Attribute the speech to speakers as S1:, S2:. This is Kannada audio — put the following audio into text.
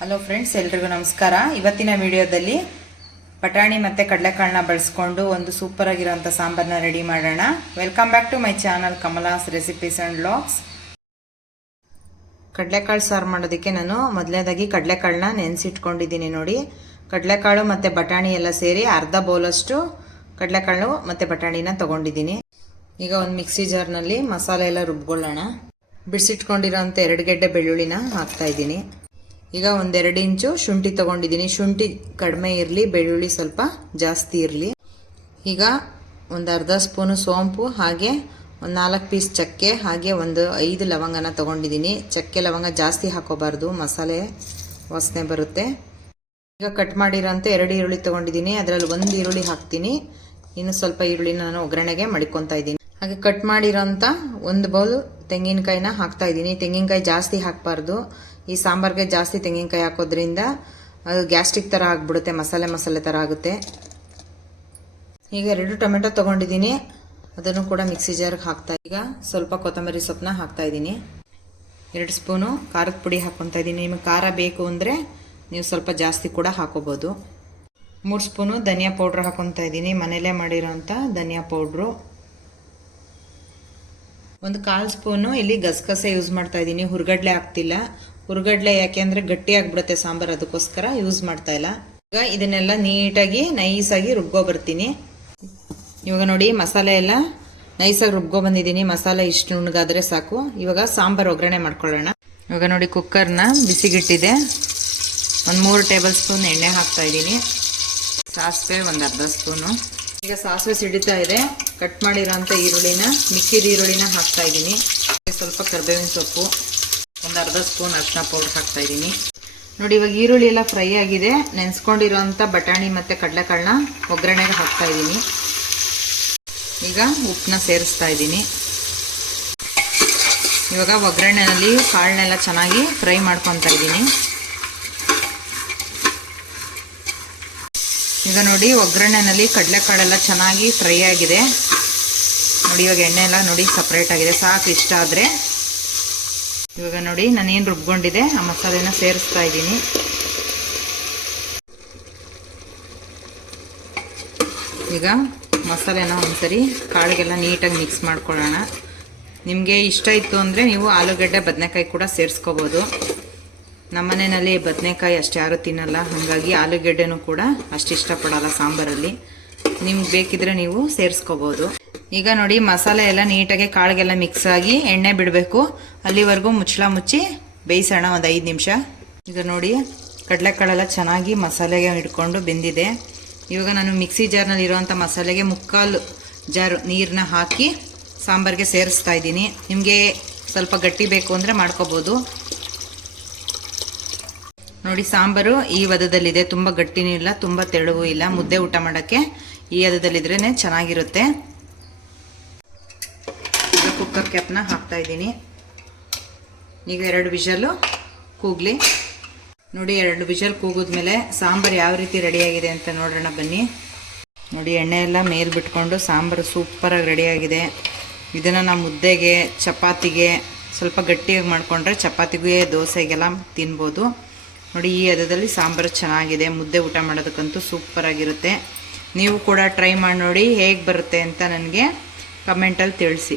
S1: ಹಲೋ ಫ್ರೆಂಡ್ಸ್ ಎಲ್ರಿಗೂ ನಮಸ್ಕಾರ. ಇವತ್ತಿನ ವಿಡಿಯೋದಲ್ಲಿ ಬಟಾಣಿ ಮತ್ತು ಕಡಲೆಕಾಳನ್ನ ಬಳಸ್ಕೊಂಡು ಒಂದು ಸೂಪರ್ ಆಗಿರೋಂಥ ಸಾಂಬಾರನ್ನ ರೆಡಿ ಮಾಡೋಣ. Welcome back to my channel Kamala's recipes and blogs ಕಡಲೆಕಾಳು ಸಾರು ಮಾಡೋದಕ್ಕೆ ನಾನು ಮೊದಲನೇದಾಗಿ ಕಡಲೆಕಾಳನ್ನ ನೆನೆಸಿಟ್ಕೊಂಡಿದ್ದೀನಿ ನೋಡಿ. ಕಡಲೆಕಾಳು ಮತ್ತು ಬಟಾಣಿ ಎಲ್ಲ ಸೇರಿ ಅರ್ಧ ಬೌಲಷ್ಟು ಕಡಲೆಕಾಳು ಮತ್ತು ಬಟಾಣಿನ ತೊಗೊಂಡಿದ್ದೀನಿ. ಈಗ ಒಂದು ಮಿಕ್ಸಿ ಜಾರ್ನಲ್ಲಿ ಮಸಾಲೆ ಎಲ್ಲ ರುಬ್ಕೊಳ್ಳೋಣ. ಬಿಡಿಸಿಟ್ಕೊಂಡಿರೋಂಥ ಎರಡು ಗೆಡ್ಡೆ ಬೆಳ್ಳುಳ್ಳಿನ ಹಾಕ್ತಾ ಇದ್ದೀನಿ. ಈಗ ಒಂದೆರಡು ಇಂಚು ಶುಂಠಿ ತಗೊಂಡಿದ್ದೀನಿ. ಶುಂಠಿ ಕಡಿಮೆ ಇರಲಿ, ಬೆಳ್ಳುಳ್ಳಿ ಸ್ವಲ್ಪ ಜಾಸ್ತಿ ಇರಲಿ. ಈಗ ಒಂದು ಅರ್ಧ ಸ್ಪೂನು ಸೋಂಪು, ಹಾಗೆ ಒಂದು ನಾಲ್ಕು ಪೀಸ್ ಚಕ್ಕೆ, ಹಾಗೆ ಒಂದು ಐದು ಲವಂಗನ ತೊಗೊಂಡಿದ್ದೀನಿ. ಚಕ್ಕೆ ಲವಂಗ ಜಾಸ್ತಿ ಹಾಕೋಬಾರ್ದು, ಮಸಾಲೆ ವಾಸನೆ ಬರುತ್ತೆ. ಈಗ ಕಟ್ ಮಾಡಿರೋಂಥ ಎರಡು ಈರುಳ್ಳಿ ತೊಗೊಂಡಿದ್ದೀನಿ. ಅದರಲ್ಲಿ ಒಂದು ಈರುಳ್ಳಿ ಹಾಕ್ತೀನಿ. ಇನ್ನು ಸ್ವಲ್ಪ ಈರುಳ್ಳಿನ ನಾನು ಒಗ್ಗರಣೆಗೆ ಮಡಿಕೊತಾ ಇದ್ದೀನಿ. ಹಾಗೆ ಕಟ್ ಮಾಡಿರೋಂಥ ಒಂದು ಬೌಲ್ ತೆಂಗಿನಕಾಯಿನ ಹಾಕ್ತಾ ಇದ್ದೀನಿ. ತೆಂಗಿನಕಾಯಿ ಜಾಸ್ತಿ ಹಾಕಬಾರ್ದು. ಈ ಸಾಂಬಾರಿಗೆ ಜಾಸ್ತಿ ತೆಂಗಿನಕಾಯಿ ಹಾಕೋದ್ರಿಂದ ಅದು ಗ್ಯಾಸ್ಟ್ರಿಕ್ ಥರ ಆಗಿಬಿಡುತ್ತೆ, ಮಸಾಲೆ ಮಸಾಲೆ ಥರ ಆಗುತ್ತೆ. ಈಗ ಎರಡು ಟೊಮೆಟೊ ತೊಗೊಂಡಿದ್ದೀನಿ. ಅದನ್ನು ಕೂಡ ಮಿಕ್ಸಿ ಜಾರ್ಗೆ ಹಾಕ್ತಾ ಈಗ ಸ್ವಲ್ಪ ಕೊತ್ತಂಬರಿ ಸೊಪ್ಪನ್ನ ಹಾಕ್ತಾ ಇದ್ದೀನಿ. ಎರಡು ಸ್ಪೂನು ಖಾರದ ಪುಡಿ ಹಾಕ್ಕೊತಾ ಇದ್ದೀನಿ. ನಿಮಗೆ ಖಾರ ಬೇಕು ಅಂದರೆ ನೀವು ಸ್ವಲ್ಪ ಜಾಸ್ತಿ ಕೂಡ ಹಾಕೋಬೋದು. ಮೂರು ಸ್ಪೂನು ಧನಿಯಾ ಪೌಡ್ರ್ ಹಾಕ್ಕೊತಾ ಇದ್ದೀನಿ. ಮನೇಲೇ ಮಾಡಿರೋಂಥ ಧನಿಯಾ ಪೌಡ್ರು. ಒಂದು ಕಾಲು ಸ್ಪೂನು ಇಲ್ಲಿ ಗಸಗಸೆ ಯೂಸ್ ಮಾಡ್ತಾ ಇದ್ದೀನಿ. ಹುರ್ಗಡ್ಲೆ ಹಾಕ್ತಿಲ್ಲ. ಹುರ್ಗಡ್ಲೆ ಯಾಕೆ ಅಂದರೆ ಗಟ್ಟಿ ಆಗಿಬಿಡುತ್ತೆ ಸಾಂಬಾರು ಅದಕ್ಕೋಸ್ಕರ ಯೂಸ್ ಮಾಡ್ತಾ ಇಲ್ಲ. ಈಗ ಇದನ್ನೆಲ್ಲ ನೀಟಾಗಿ ನೈಸಾಗಿ ರುಬ್ಕೊ ಬರ್ತೀನಿ. ಇವಾಗ ನೋಡಿ ಮಸಾಲೆ ಎಲ್ಲ ನೈಸಾಗಿ ರುಬ್ಕೊ ಬಂದಿದ್ದೀನಿ. ಮಸಾಲೆ ಇಷ್ಟು ನುಣ್ಣಗಾದರೆ ಸಾಕು. ಇವಾಗ ಸಾಂಬಾರು ಒಗ್ಗರಣೆ ಮಾಡ್ಕೊಳ್ಳೋಣ. ಇವಾಗ ನೋಡಿ ಕುಕ್ಕರ್ನ ಬಿಸಿಗಿಟ್ಟಿದೆ. ಒಂದು ಮೂರು ಟೇಬಲ್ ಸ್ಪೂನ್ ಎಣ್ಣೆ ಹಾಕ್ತಾ ಇದ್ದೀನಿ. ಸಾಸಿವೆ ಒಂದು ಅರ್ಧ ಸ್ಪೂನು. ಈಗ ಸಾಸಿವೆ ಸಿಡಿತಾ ಇದೆ. ಕಟ್ ಮಾಡಿರೋಂಥ ಈರುಳ್ಳಿನ, ಮಿಕ್ಕಿದ ಈರುಳ್ಳಿನ ಹಾಕ್ತಾ ಇದ್ದೀನಿ. ಸ್ವಲ್ಪ ಕರ್ಬೇವಿನ ಸೊಪ್ಪು. ಒಂದು ಅರ್ಧ ಸ್ಪೂನ್ ಅರಿಶಿನ ಪೌಡರ್ ಹಾಕ್ತಾ ಇದ್ದೀನಿ. ನೋಡಿ, ಇವಾಗ ಈರುಳ್ಳಿ ಎಲ್ಲ ಫ್ರೈ ಆಗಿದೆ. ನೆನೆಸ್ಕೊಂಡಿರೋಂಥ ಬಟಾಣಿ ಮತ್ತು ಕಡಲೆಕಾಳನ್ನ ಒಗ್ಗರಣೆಗೆ ಹಾಕ್ತಾ ಇದ್ದೀನಿ. ಈಗ ಉಪ್ಪನ್ನ ಸೇರಿಸ್ತಾ ಇದ್ದೀನಿ. ಇವಾಗ ಒಗ್ಗರಣೆಯಲ್ಲಿ ಕಾಳನ್ನೆಲ್ಲ ಚೆನ್ನಾಗಿ ಫ್ರೈ ಮಾಡ್ಕೊತಾ ಇದ್ದೀನಿ. ಈಗ ನೋಡಿ, ಒಗ್ಗರಣೆನಲ್ಲಿ ಕಡಲೆಕಾಳೆಲ್ಲ ಚೆನ್ನಾಗಿ ಫ್ರೈ ಆಗಿದೆ. ನೋಡಿ, ಇವಾಗ ಎಣ್ಣೆ ಎಲ್ಲ ನೋಡಿ ಸಪ್ರೇಟ್ ಆಗಿದೆ. ಸಾಕು, ಇಷ್ಟ ಆದರೆ. ಇವಾಗ ನೋಡಿ ನಾನೇನು ರುಬ್ಕೊಂಡಿದೆ ಆ ಮಸಾಲೆನ ಸೇರಿಸ್ತಾ ಇದ್ದೀನಿ. ಈಗ ಮಸಾಲೆನ ಒಂದ್ಸರಿ ಕಾಳಿಗೆಲ್ಲ ನೀಟಾಗಿ ಮಿಕ್ಸ್ ಮಾಡ್ಕೊಳ್ಳೋಣ. ನಿಮಗೆ ಇಷ್ಟ ಇತ್ತು ಅಂದರೆ ನೀವು ಆಲೂಗಡ್ಡೆ, ಬದನೆಕಾಯಿ ಕೂಡ ಸೇರಿಸ್ಕೋಬೋದು. ನಮ್ಮನೆಯಲ್ಲಿ ಬದನೆಕಾಯಿ ಅಷ್ಟು ಯಾರೂ ತಿನ್ನಲ್ಲ, ಹಾಗಾಗಿ ಆಲೂಗಡ್ಡೆನೂ ಕೂಡ ಅಷ್ಟು ಇಷ್ಟಪಡಲ್ಲ ಸಾಂಬಾರಲ್ಲಿ. ನಿಮ್ಗೆ ಬೇಕಿದ್ರೆ ನೀವು ಸೇರಿಸ್ಕೋಬೋದು. ಈಗ ನೋಡಿ ಮಸಾಲೆ ಎಲ್ಲ ನೀಟಾಗಿ ಕಾಳಿಗೆಲ್ಲ ಮಿಕ್ಸ್ ಆಗಿ ಎಣ್ಣೆ ಬಿಡಬೇಕು. ಅಲ್ಲಿವರೆಗೂ ಮುಚ್ಚಳ ಮುಚ್ಚಿ ಬೇಯಿಸೋಣ ಒಂದು ಐದು ನಿಮಿಷ. ಈಗ ನೋಡಿ ಕಡಲೆಕಾಳೆಲ್ಲ ಚೆನ್ನಾಗಿ ಮಸಾಲೆಗೆ ಹಿಡ್ಕೊಂಡು ಬೆಂದಿದೆ. ಇವಾಗ ನಾನು ಮಿಕ್ಸಿ ಜಾರ್ನಲ್ಲಿ ಇರುವಂಥ ಮಸಾಲೆಗೆ ಮುಕ್ಕಾಲು ಜಾರು ನೀರನ್ನ ಹಾಕಿ ಸಾಂಬಾರಿಗೆ ಸೇರಿಸ್ತಾ ಇದ್ದೀನಿ. ನಿಮಗೆ ಸ್ವಲ್ಪ ಗಟ್ಟಿ ಬೇಕು ಅಂದರೆ ಮಾಡ್ಕೋಬೋದು. ನೋಡಿ ಸಾಂಬಾರು ಈ ವಧದಲ್ಲಿದೆ ತುಂಬ ಗಟ್ಟಿನೂ ಇಲ್ಲ, ತುಂಬ ತೆಳುವೂ ಇಲ್ಲ. ಮುದ್ದೆ ಊಟ ಮಾಡೋಕ್ಕೆ ಈ ಹದದಲ್ಲಿದ್ರೇ ಚೆನ್ನಾಗಿರುತ್ತೆ. ಕ್ಯಾಪ್ನ ಹಾಕ್ತಾ ಇದ್ದೀನಿ. ಈಗ ಎರಡು ವಿಷಲು ಕೂಗ್ಲಿ. ನೋಡಿ, ಎರಡು ವಿಷಲ್ ಕೂಗಿದ್ಮೇಲೆ ಸಾಂಬಾರು ಯಾವ ರೀತಿ ರೆಡಿಯಾಗಿದೆ ಅಂತ ನೋಡೋಣ ಬನ್ನಿ. ನೋಡಿ, ಎಣ್ಣೆ ಎಲ್ಲ ಮೇಲೆ ಬಿಟ್ಕೊಂಡು ಸಾಂಬಾರು ಸೂಪರಾಗಿ ರೆಡಿಯಾಗಿದೆ ಇದನ್ನು ನಾವು ಮುದ್ದೆಗೆ, ಚಪಾತಿಗೆ ಸ್ವಲ್ಪ ಗಟ್ಟಿಯಾಗಿ ಮಾಡಿಕೊಂಡ್ರೆ ಚಪಾತಿಗೂ ದೋಸೆಗೆಲ್ಲ ತಿನ್ಬೋದು. ನೋಡಿ, ಈ ಹದದಲ್ಲಿ ಸಾಂಬಾರು ಚೆನ್ನಾಗಿದೆ. ಮುದ್ದೆ ಊಟ ಮಾಡೋದಕ್ಕಂತೂ ಸೂಪರಾಗಿರುತ್ತೆ ನೀವು ಕೂಡ ಟ್ರೈ ಮಾಡಿ ನೋಡಿ ಹೇಗೆ ಬರುತ್ತೆ ಅಂತ ನನಗೆ ಕಮೆಂಟಲ್ಲಿ ತಿಳಿಸಿ.